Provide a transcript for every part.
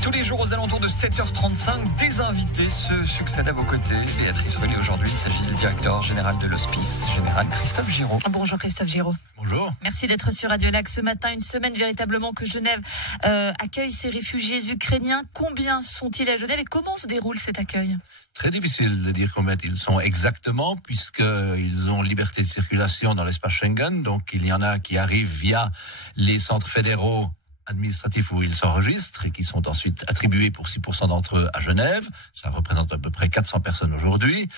Tous les jours aux alentours de 7h35, des invités se succèdent à vos côtés. Béatrice Aurélie, aujourd'hui, il s'agit du directeur général de l'Hospice général, Christophe Giraud. Bonjour Christophe Giraud. Bonjour. Merci d'être sur Radio Lac ce matin. Une semaine véritablement que Genève accueille ces réfugiés ukrainiens. Combien sont-ils à Genève et comment se déroule cet accueil ? Très difficile de dire combien ils sont exactement, puisqu'ils ont liberté de circulation dans l'espace Schengen. Donc il y en a qui arrivent via les centres fédéraux administratifs où ils s'enregistrent et qui sont ensuite attribués pour 6% d'entre eux à Genève. Ça représente à peu près 400 personnes aujourd'hui.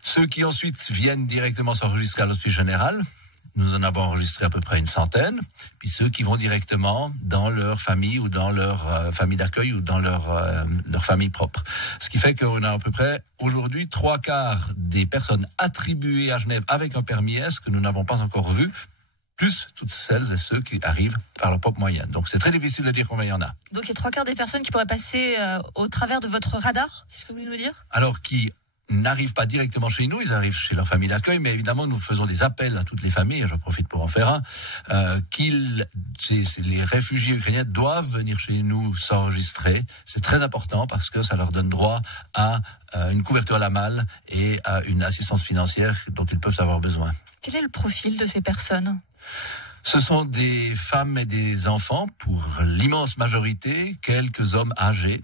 Ceux qui ensuite viennent directement s'enregistrer à l'Hospice général, nous en avons enregistré à peu près une centaine. Puis ceux qui vont directement dans leur famille ou dans leur famille d'accueil ou dans leur famille propre. Ce qui fait qu'on a à peu près aujourd'hui 3/4 des personnes attribuées à Genève avec un permis S que nous n'avons pas encore vu, plus toutes celles et ceux qui arrivent par leur propre moyen. Donc c'est très difficile de dire combien il y en a. Donc il y a 3/4 des personnes qui pourraient passer au travers de votre radar, c'est ce que vous voulez nous dire ? Alors qui n'arrivent pas directement chez nous, ils arrivent chez leur famille d'accueil, mais évidemment nous faisons des appels à toutes les familles, et je profite pour en faire un, les réfugiés ukrainiens doivent venir chez nous s'enregistrer. C'est très important parce que ça leur donne droit à une couverture à la malle et à une assistance financière dont ils peuvent avoir besoin. Quel est le profil de ces personnes ? Ce sont des femmes et des enfants, pour l'immense majorité, quelques hommes âgés,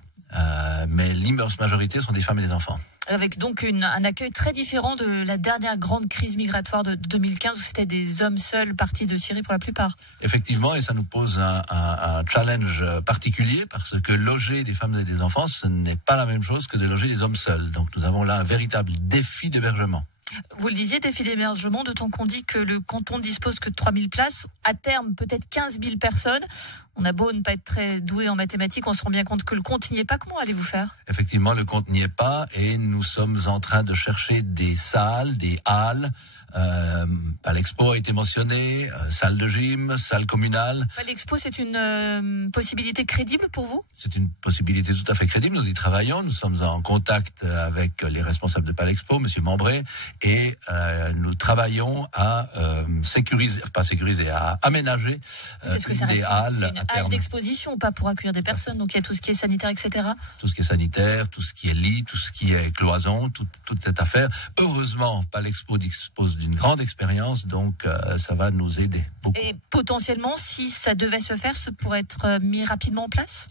mais l'immense majorité sont des femmes et des enfants. Avec donc un accueil très différent de la dernière grande crise migratoire de 2015 où c'était des hommes seuls partis de Syrie pour la plupart. Effectivement, et ça nous pose un challenge particulier parce que loger des femmes et des enfants, ce n'est pas la même chose que de loger des hommes seuls. Donc nous avons là un véritable défi d'hébergement. Vous le disiez, défi d'hébergement, d'autant qu'on dit que le canton dispose que de 3000 places. À terme, peut-être 15 000 personnes. On a beau ne pas être très doué en mathématiques, on se rend bien compte que le compte n'y est pas. Comment allez-vous faire ? Effectivement, le compte n'y est pas et nous sommes en train de chercher des salles, des halles. Palexpo a été mentionné, salle de gym, salle communale. Palexpo, c'est une possibilité crédible pour vous ? C'est une possibilité tout à fait crédible. Nous y travaillons. Nous sommes en contact avec les responsables de Palexpo, Monsieur Membré, et nous travaillons à à aménager des halles à terme. Halle d'exposition, pas pour accueillir des personnes. Donc il y a tout ce qui est sanitaire, etc. Tout ce qui est sanitaire, tout ce qui est lit, tout ce qui est cloison, toute cette affaire. Heureusement, Palexpo dispose d'une grande expérience, donc ça va nous aider beaucoup. Et potentiellement, si ça devait se faire, ça pourrait être mis rapidement en place ?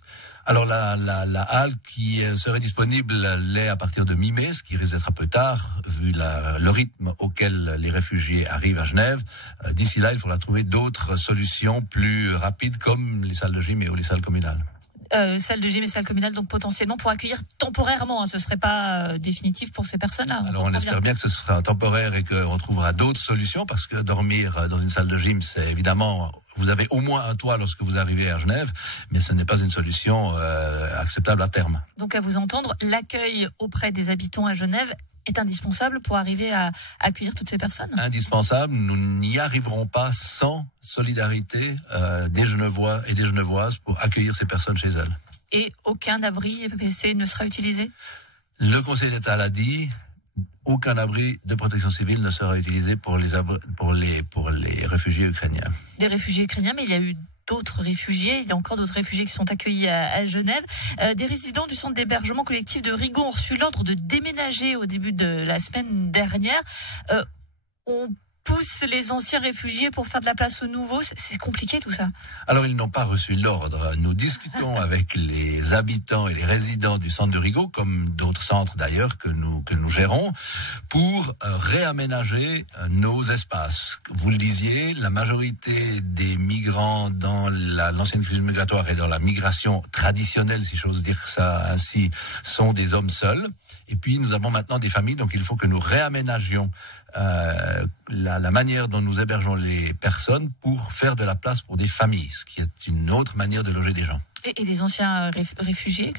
Alors la halle qui serait disponible l'est à partir de mi-mai, ce qui risque d'être un peu tard, vu le rythme auquel les réfugiés arrivent à Genève. D'ici là, il faudra trouver d'autres solutions plus rapides, comme les salles de gym et ou les salles communales. Salle de gym et salle communale, donc potentiellement pour accueillir temporairement, ce serait pas définitif pour ces personnes-là. Alors on espère bien que ce sera temporaire et qu'on trouvera d'autres solutions, parce que dormir dans une salle de gym, c'est évidemment... Vous avez au moins un toit lorsque vous arrivez à Genève, mais ce n'est pas une solution acceptable à terme. Donc à vous entendre, l'accueil auprès des habitants à Genève est indispensable pour arriver à accueillir toutes ces personnes. Indispensable, nous n'y arriverons pas sans solidarité des Genevois et des Genevoises pour accueillir ces personnes chez elles. Et aucun abri EPPC ne sera utilisé ? Le Conseil d'État l'a dit. Aucun abri de protection civile ne sera utilisé pour les réfugiés ukrainiens. Des réfugiés ukrainiens, mais il y a eu d'autres réfugiés. Il y a encore d'autres réfugiés qui sont accueillis à Genève. Des résidents du centre d'hébergement collectif de Rigaud ont reçu l'ordre de déménager au début de la semaine dernière. On pousse les anciens réfugiés pour faire de la place aux nouveaux. C'est compliqué tout ça. Alors ils n'ont pas reçu l'ordre. Nous discutons avec les habitants et les résidents du centre de Rigaud, comme d'autres centres d'ailleurs que nous gérons, pour réaménager nos espaces. Vous le disiez, la majorité des migrants dans l'ancienne crise migratoire et dans la migration traditionnelle, si j'ose dire ça ainsi, sont des hommes seuls. Et puis nous avons maintenant des familles, donc il faut que nous réaménagions la manière dont nous hébergeons les personnes pour faire de la place pour des familles, ce qui est une autre manière de loger des gens. Et les anciens réfugiés,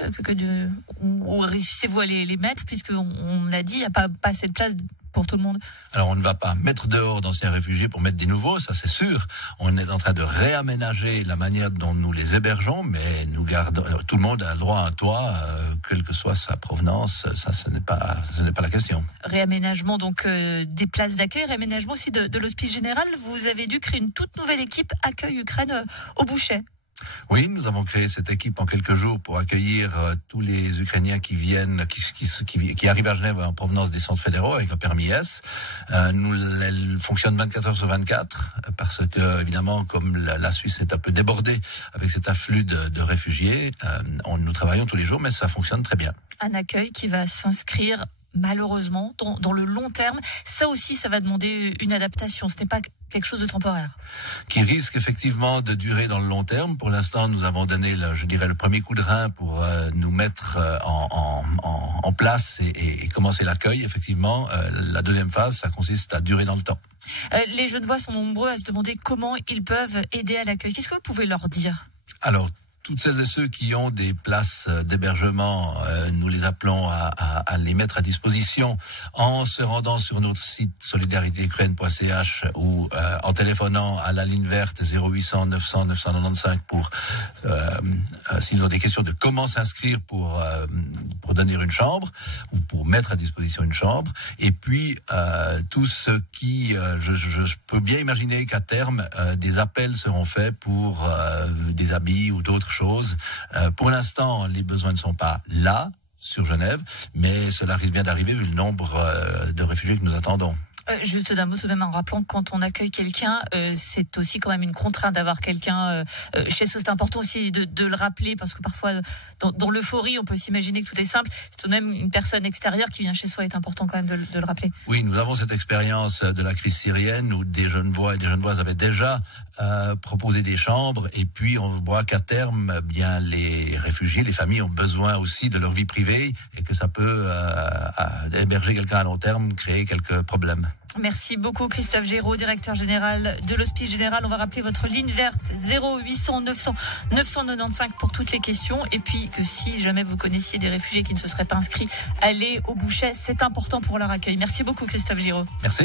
où réussissez-vous à les mettre, puisqu'on l'a dit, il n'y a pas assez de place pour tout le monde? Alors on ne va pas mettre dehors d'anciens réfugiés pour mettre des nouveaux, ça c'est sûr. On est en train de réaménager la manière dont nous les hébergeons, mais nous gardons, tout le monde a droit à un toit, quelle que soit sa provenance, ça ce n'est pas la question. Réaménagement donc des places d'accueil, réaménagement aussi de l'hospice général. Vous avez dû créer une toute nouvelle équipe accueil Ukraine au Bouchet. Oui, nous avons créé cette équipe en quelques jours pour accueillir tous les Ukrainiens qui viennent, qui arrivent à Genève en provenance des centres fédéraux avec un permis S. Elle fonctionne 24 heures sur 24 parce que, évidemment, comme la Suisse est un peu débordée avec cet afflux de réfugiés, nous travaillons tous les jours, mais ça fonctionne très bien. Un accueil qui va s'inscrire malheureusement dans le long terme. Ça aussi, ça va demander une adaptation. Ce n'est pas quelque chose de temporaire. Qui risque effectivement de durer dans le long terme. Pour l'instant, nous avons donné, le premier coup de rein pour nous mettre en place et commencer l'accueil. Effectivement, la deuxième phase, ça consiste à durer dans le temps. Les Genevois sont nombreux à se demander comment ils peuvent aider à l'accueil. Qu'est-ce que vous pouvez leur dire? Alors, toutes celles et ceux qui ont des places d'hébergement, nous les appelons à les mettre à disposition en se rendant sur notre site solidaritéukraine.ch ou en téléphonant à la ligne verte 0800 900 995 pour s'ils ont des questions de comment s'inscrire pour donner une chambre ou pour mettre à disposition une chambre. Et puis tous ceux qui, je peux bien imaginer qu'à terme des appels seront faits pour des habits ou d'autres choses. Pour l'instant, les besoins ne sont pas là, sur Genève, mais cela risque bien d'arriver vu le nombre de réfugiés que nous attendons. Juste d'un mot tout de même en rappelant que quand on accueille quelqu'un, c'est aussi quand même une contrainte d'avoir quelqu'un chez soi. C'est important aussi de le rappeler parce que parfois dans l'euphorie on peut s'imaginer que tout est simple. C'est tout de même une personne extérieure qui vient chez soi, est important quand même de le rappeler. Oui, nous avons cette expérience de la crise syrienne où des Genevois et des Genevoises avaient déjà proposé des chambres et puis on voit qu'à terme, bien les réfugiés, les familles ont besoin aussi de leur vie privée et que ça peut héberger quelqu'un à long terme créer quelques problèmes. Merci beaucoup Christophe Géraud, directeur général de l'Hospice Général. On va rappeler votre ligne verte 0800 900 995 pour toutes les questions. Et puis que si jamais vous connaissiez des réfugiés qui ne se seraient pas inscrits, allez au Bouchet, c'est important pour leur accueil. Merci beaucoup Christophe Géraud. Merci.